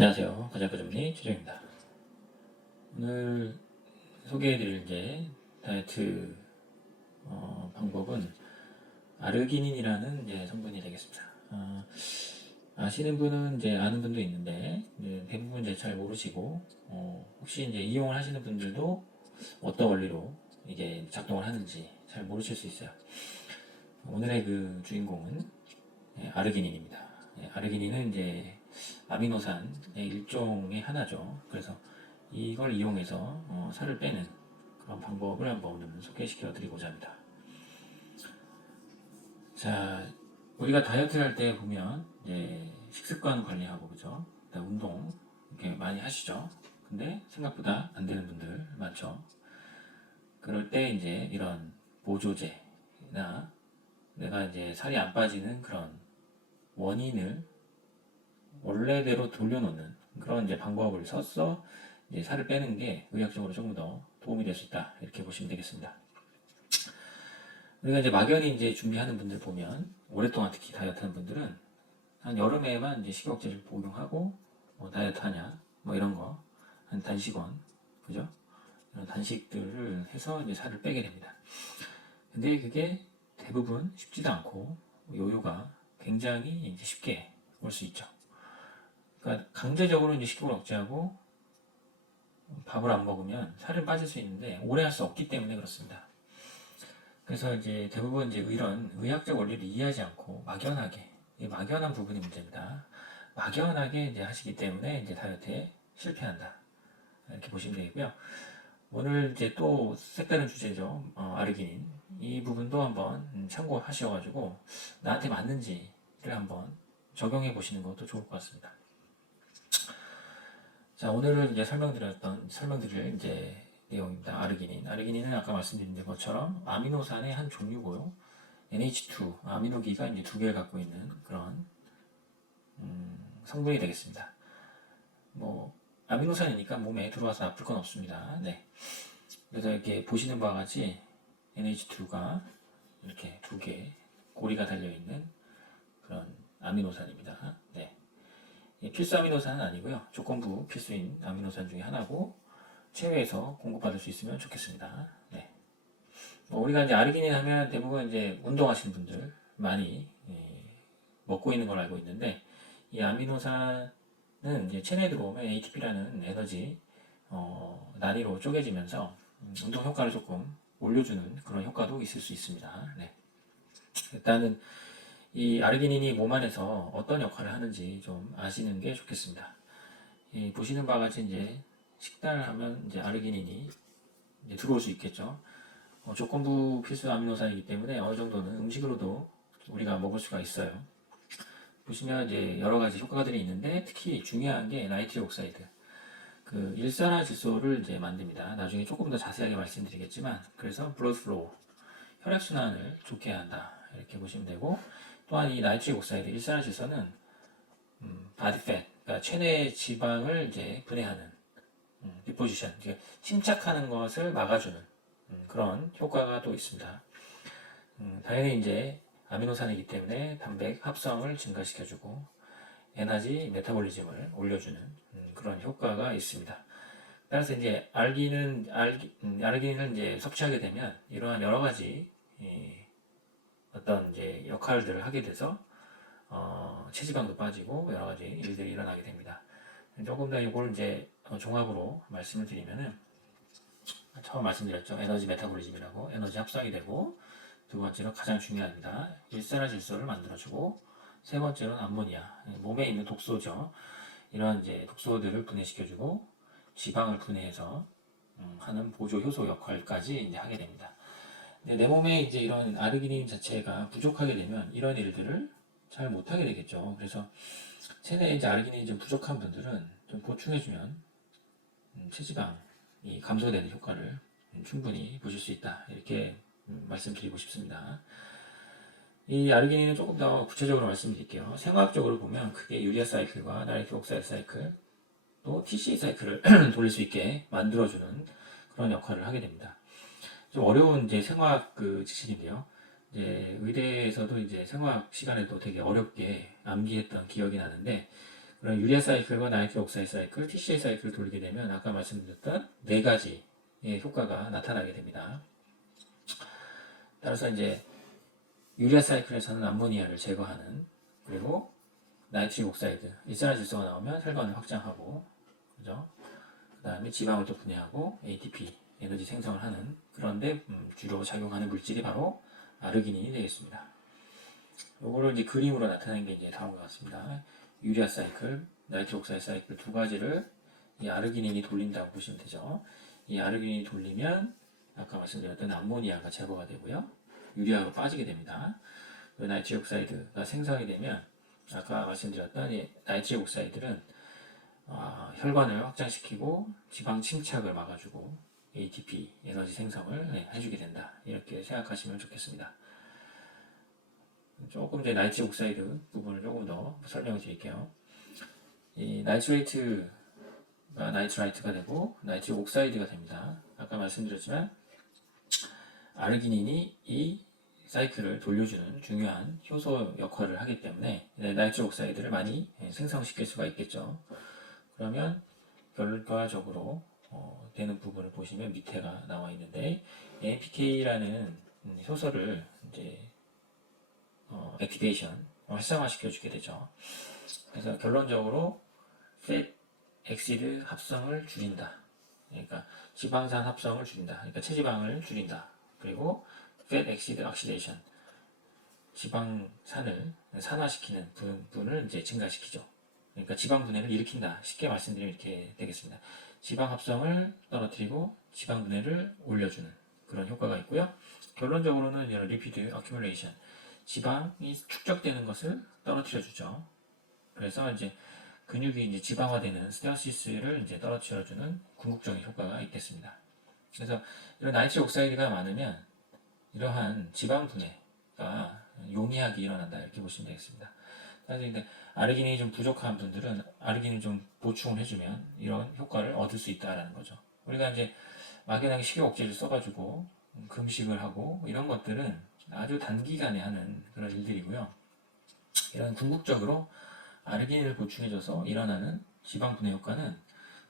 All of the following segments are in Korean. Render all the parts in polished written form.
안녕하세요. 가자가정리 최정입니다. 오늘 소개해드릴 이제 다이어트 방법은 아르기닌이라는 이제 성분이 되겠습니다. 아시는 분은 이제 아는 분도 있는데 대부분 이제 잘 모르시고 혹시 이제 이용을 하시는 분들도 어떤 원리로 이게 작동을 하는지 잘 모르실 수 있어요. 오늘의 그 주인공은 아르기닌입니다. 아르기닌은 이제 아미노산의 일종의 하나죠. 그래서 이걸 이용해서 살을 빼는 그런 방법을 한번 오늘 소개시켜 드리고자 합니다. 자, 우리가 다이어트를 할 때 보면 이제 식습관 관리하고 그죠? 운동 이렇게 많이 하시죠. 근데 생각보다 안 되는 분들 많죠. 그럴 때 이제 이런 보조제나 내가 이제 살이 안 빠지는 그런 원인을 원래대로 돌려놓는 그런 이제 방법을 써서 이제 살을 빼는 게 의학적으로 조금 더 도움이 될 수 있다 이렇게 보시면 되겠습니다. 우리가 이제 막연히 이제 준비하는 분들 보면 오랫동안 특히 다이어트 하는 분들은 한 여름에만 이제 식이억제를 복용하고 뭐 다이어트 하냐 뭐 이런 거 한 단식원 그죠? 이런 단식들을 해서 이제 살을 빼게 됩니다. 근데 그게 대부분 쉽지도 않고 요요가 굉장히 이제 쉽게 올 수 있죠. 그러니까 강제적으로 이제 식욕을 억제하고 밥을 안 먹으면 살은 빠질 수 있는데 오래 할 수 없기 때문에 그렇습니다. 그래서 이제 대부분 이제 이런 의학적 원리를 이해하지 않고 막연하게 막연한 부분이 문제입니다. 막연하게 이제 하시기 때문에 이제 다이어트에 실패한다 이렇게 보시면 되고요. 오늘 이제 또 색다른 주제죠. 아르기닌 이 부분도 한번 참고하셔가지고 나한테 맞는지를 한번 적용해 보시는 것도 좋을 것 같습니다. 자, 오늘은 이제 설명드릴 이제 내용입니다. 아르기닌. 아르기닌은 아까 말씀드린 것처럼 아미노산의 한 종류고요. NH2, 아미노기가 이제 두 개를 갖고 있는 그런 성분이 되겠습니다. 뭐, 아미노산이니까 몸에 들어와서 나쁠 건 없습니다. 네. 그래서 이렇게 보시는 바와 같이 NH2가 이렇게 두 개 고리가 달려있는 그런 아미노산입니다. 네. 필수 아미노산은 아니고요. 조건부 필수인 아미노산 중에 하나고 체외에서 공급받을 수 있으면 좋겠습니다. 네. 우리가 이제 아르기닌 하면 대부분 이제 운동하시는 분들 많이 먹고 있는 걸 알고 있는데 이 아미노산은 이제 체내에 들어오면 ATP라는 에너지 단위로 쪼개지면서 운동 효과를 조금 올려주는 그런 효과도 있을 수 있습니다. 네. 일단은 이 아르기닌이 몸 안에서 어떤 역할을 하는지 좀 아시는 게 좋겠습니다. 보시는 바와 같이 이제 식단을 하면 이제 아르기닌이 이제 들어올 수 있겠죠. 조건부 필수 아미노산이기 때문에 어느 정도는 음식으로도 우리가 먹을 수가 있어요. 보시면 이제 여러 가지 효과들이 있는데 특히 중요한 게 나이트릭 옥사이드. 그 일산화질소를 이제 만듭니다. 나중에 조금 더 자세하게 말씀드리겠지만 그래서 블러드 플로우 혈액순환을 좋게 한다 이렇게 보시면 되고 또한 이 나이트릭 옥사이드 일산화질소는 바디팻 그러니까 체내 지방을 이제 분해하는 디포지션 침착하는 것을 막아주는 그런 효과가 또 있습니다. 당연히 이제 아미노산이기 때문에 단백 합성을 증가시켜주고 에너지 메타볼리즘을 올려주는 그런 효과가 있습니다. 따라서 이제 아르기닌을 이제 섭취하게 되면 이러한 여러 가지 어떤 이제 역할들을 하게 돼서 체지방도 빠지고 여러 가지 일들이 일어나게 됩니다. 조금 더 이걸 이제 종합으로 말씀을 드리면은 처음 말씀드렸죠. 에너지 메타볼리즘이라고 에너지 합성이 되고 두 번째로 가장 중요합니다. 일산화질소를 만들어주고 세 번째로는 암모니아 몸에 있는 독소죠. 이런 이제 독소들을 분해시켜주고 지방을 분해해서 하는 보조 효소 역할까지 이제 하게 됩니다. 근데 내 몸에 이제 이런 아르기닌 자체가 부족하게 되면 이런 일들을 잘 못하게 되겠죠. 그래서 체내에 이제 아르기닌이 좀 부족한 분들은 좀 보충해주면 체지방이 감소되는 효과를 충분히 보실 수 있다. 이렇게 말씀드리고 싶습니다. 이 아르기닌은 조금 더 구체적으로 말씀드릴게요. 생화학적으로 보면 크게 유리아 사이클과 나이트릭 옥사이드 사이클 또 TCA 사이클을 돌릴 수 있게 만들어주는 그런 역할을 하게 됩니다. 좀 어려운 이제 생화학 그 지식인데요. 이제 의대에서도 이제 생화학 시간에도 되게 어렵게 암기했던 기억이 나는데 그런 유리아 사이클과 나이트리 옥사이드 사이클, TCA 사이클을 돌리게 되면 아까 말씀드렸던 네 가지의 효과가 나타나게 됩니다. 따라서 이제 유리아 사이클에서는 암모니아를 제거하는, 그리고 나이트릭 옥사이드, 일산화질소가 나오면 혈관을 확장하고, 그죠? 그 다음에 지방을 또 분해하고 ATP, 에너지 생성을 하는, 그런데 주로 작용하는 물질이 바로 아르기닌이 되겠습니다. 요거를 이제 그림으로 나타낸 게 이제 다음과 같습니다. 유리아 사이클, 나이트릭 옥사이드 사이클 두 가지를 이 아르기닌이 돌린다고 보시면 되죠. 이 아르기닌이 돌리면 아까 말씀드렸던 암모니아가 제거가 되고요. 유리아가 빠지게 됩니다. 그 나이트릭 옥사이드가 생성이 되면 아까 말씀드렸던 이 나이트릭 옥사이드는 혈관을 확장시키고 지방 침착을 막아주고 ATP 에너지 생성을 해주게 된다. 이렇게 생각하시면 좋겠습니다. 조금 이제 나이트릭 옥사이드 부분을 조금 더 설명을 드릴게요. 이 나이트레이트가 나이트라이트가 되고 나이트릭 옥사이드가 됩니다. 아까 말씀드렸지만 아르기닌이 이 사이클을 돌려주는 중요한 효소 역할을 하기 때문에 나이트릭 옥사이드를 많이 생성시킬 수가 있겠죠. 그러면 결과적으로 되는 부분을 보시면 밑에가 나와 있는데 AMPK라는 효소를 이제 액티베이션 활성화시켜 주게 되죠. 그래서 결론적으로 팻 엑시드 합성을 줄인다. 그러니까 지방산 합성을 줄인다. 그러니까 체지방을 줄인다. 그리고 팻 엑시드 억시데이션, 지방산을 산화시키는 부분을 이제 증가시키죠. 그러니까 지방 분해를 일으킨다. 쉽게 말씀드리면 이렇게 되겠습니다. 지방 합성을 떨어뜨리고 지방 분해를 올려주는 그런 효과가 있고요. 결론적으로는 리피드 어큐뮬레이션, 지방이 축적되는 것을 떨어뜨려 주죠. 그래서 이제 근육이 이제 지방화되는 스테어시스를 이제 떨어뜨려주는 궁극적인 효과가 있겠습니다. 그래서 이런 나이트릭 옥사이드가 많으면 이러한 지방 분해가 용이하게 일어난다 이렇게 보시면 되겠습니다. 그래서 근데 아르기닌이 좀 부족한 분들은 아르기닌을 좀 보충을 해주면 이런 효과를 얻을 수 있다라는 거죠. 우리가 이제 막연하게 식욕 억제를 써가지고 금식을 하고 이런 것들은 아주 단기간에 하는 그런 일들이고요. 이런 궁극적으로 아르기닌을 보충해줘서 일어나는 지방 분해 효과는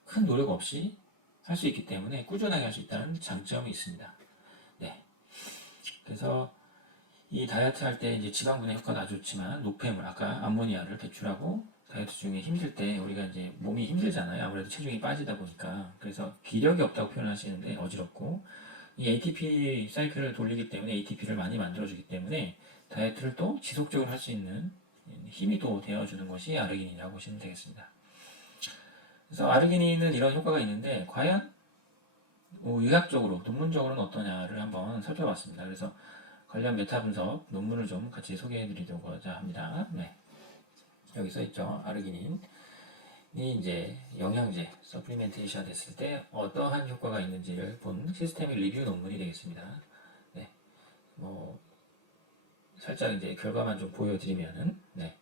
큰 노력 없이 할 수 있기 때문에 꾸준하게 할 수 있다는 장점이 있습니다. 네. 그래서 이 다이어트 할 때 이제 지방 분해 효과가 아주 좋지만 노폐물, 아까 암모니아를 배출하고 다이어트 중에 힘들 때 우리가 이제 몸이 힘들잖아요. 아무래도 체중이 빠지다 보니까. 그래서 기력이 없다고 표현하시는데 어지럽고 이 ATP 사이클을 돌리기 때문에 ATP를 많이 만들어주기 때문에 다이어트를 또 지속적으로 할 수 있는 힘이 또 되어주는 것이 아르기닌이라고 보시면 되겠습니다. 그래서 아르기닌은 이런 효과가 있는데 과연 의학적으로, 논문적으로는 어떠냐를 한번 살펴봤습니다. 그래서 관련 메타 분석 논문을 좀 같이 소개해 드리고자 합니다. 네. 여기 써 있죠. 아르기닌이 이제 영양제, 서플리멘테이션 됐을 때 어떠한 효과가 있는지를 본 시스테믹 리뷰 논문이 되겠습니다. 네. 살짝 이제 결과만 좀 보여드리면은, 네.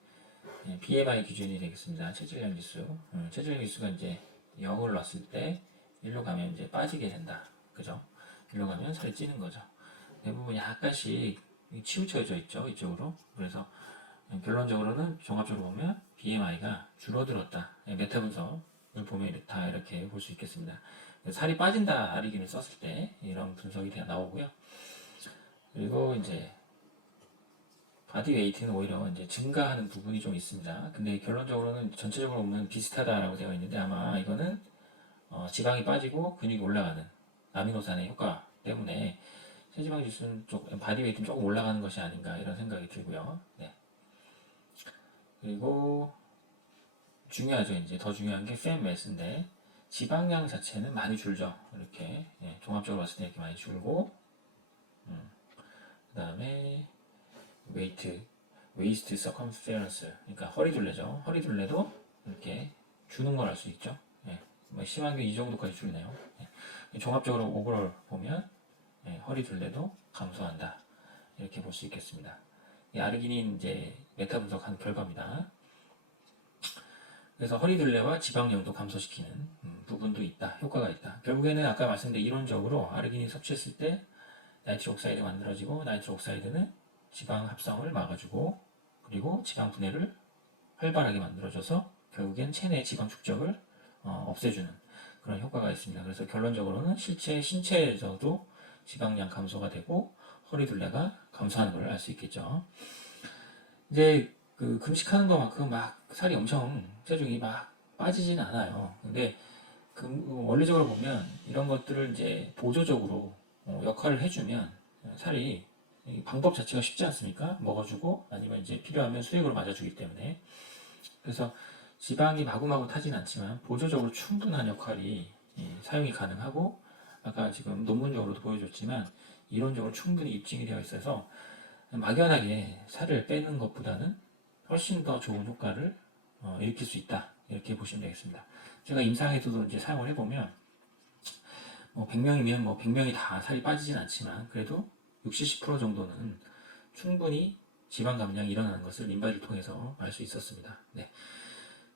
BMI 기준이 되겠습니다. 체질량 지수. 체질량 지수가 이제 0을 넣었을 때 1로 가면 이제 빠지게 된다. 그죠? 1로 가면 살이 찌는 거죠. 대부분 약간씩 치우쳐져 있죠. 이쪽으로. 그래서 결론적으로는 종합적으로 보면 BMI가 줄어들었다. 메타 분석을 보면 다 이렇게 볼 수 있겠습니다. 살이 빠진다 아르기닌을 썼을 때 이런 분석이 나오고요. 그리고 이제 바디 웨이트는 오히려 이제 증가하는 부분이 좀 있습니다. 근데 결론적으로는 전체적으로 보면 비슷하다라고 되어 있는데 아마 이거는 지방이 빠지고 근육이 올라가는 아미노산의 효과 때문에 체지방 지수는 바디 웨이트는 조금 올라가는 것이 아닌가 이런 생각이 들고요. 네. 그리고 중요하죠. 이제 더 중요한 게 팻 매스인데 지방량 자체는 많이 줄죠. 이렇게 종합적으로 봤을 때 이렇게 많이 줄고 그 다음에 웨이스트 서컴페런스, 그러니까 허리둘레죠. 허리둘레도 이렇게 주는 걸 알 수 있죠. 심한 게 이 정도까지 줄네요. 종합적으로 오버롤 보면 허리둘레도 감소한다. 이렇게 볼 수 있겠습니다. 아르기닌 이제 메타 분석한 결과입니다. 그래서 허리둘레와 지방량도 감소시키는 부분도 있다. 효과가 있다. 결국에는 아까 말씀드린 이론적으로 아르기닌 섭취했을 때 나이트릭 옥사이드가 만들어지고 나이트릭 옥사이드는 지방 합성을 막아주고 그리고 지방 분해를 활발하게 만들어줘서 결국엔 체내 지방 축적을 없애주는 그런 효과가 있습니다. 그래서 결론적으로는 실제 신체에서도 지방량 감소가 되고 허리둘레가 감소하는 걸 알 수 있겠죠. 이제 그 금식하는 것만큼 막 살이 엄청 체중이 막 빠지지는 않아요. 근데 원리적으로 보면 이런 것들을 이제 보조적으로 역할을 해주면 살이 이 방법 자체가 쉽지 않습니까? 먹어주고 아니면 이제 필요하면 수액으로 맞아주기 때문에 그래서 지방이 마구마구 타진 않지만 보조적으로 충분한 역할이 사용이 가능하고 아까 지금 논문적으로도 보여줬지만 이론적으로 충분히 입증이 되어 있어서 막연하게 살을 빼는 것보다는 훨씬 더 좋은 효과를 일으킬 수 있다 이렇게 보시면 되겠습니다. 제가 임상에서도 이제 사용을 해보면 100명이면 뭐 100명이 다 살이 빠지진 않지만 그래도 60, 70% 정도는 충분히 지방 감량이 일어나는 것을 인바디를 통해서 알 수 있었습니다. 네.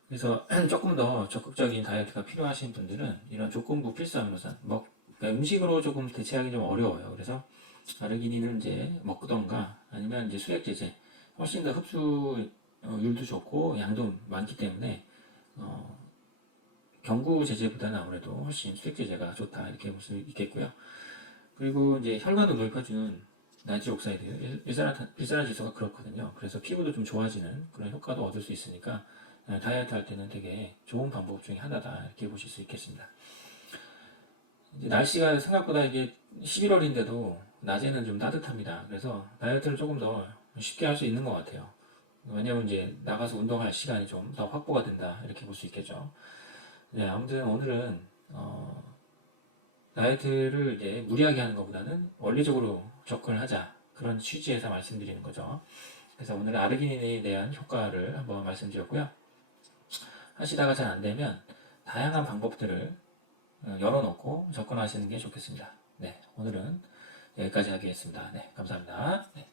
그래서 조금 더 적극적인 다이어트가 필요하신 분들은 이런 조건부 필수 아미노산, 그러니까 음식으로 조금 대체하기 좀 어려워요. 그래서 아르기닌을 이제 먹던가 아니면 이제 수액 제제, 훨씬 더 흡수율도 좋고 양도 많기 때문에 경구 제제보다는 아무래도 훨씬 수액 제제가 좋다 이렇게 볼 수 있겠고요. 그리고 이제 혈관을 넓혀주는 나이트릭 옥사이드, 일산화질소가 그렇거든요. 그래서 피부도 좀 좋아지는 그런 효과도 얻을 수 있으니까 다이어트 할 때는 되게 좋은 방법 중에 하나다 이렇게 보실 수 있겠습니다. 이제 날씨가 생각보다 이게 11월인데도 낮에는 좀 따뜻합니다. 그래서 다이어트를 조금 더 쉽게 할 수 있는 것 같아요. 왜냐면 이제 나가서 운동할 시간이 좀 더 확보가 된다 이렇게 볼 수 있겠죠. 네, 아무튼 오늘은 다이어트를 이제 무리하게 하는 것보다는 원리적으로 접근을 하자 그런 취지에서 말씀드리는 거죠. 그래서 오늘은 아르기닌에 대한 효과를 한번 말씀드렸고요. 하시다가 잘 안되면 다양한 방법들을 열어놓고 접근하시는 게 좋겠습니다. 네, 오늘은 여기까지 하겠습니다. 네, 감사합니다. 네.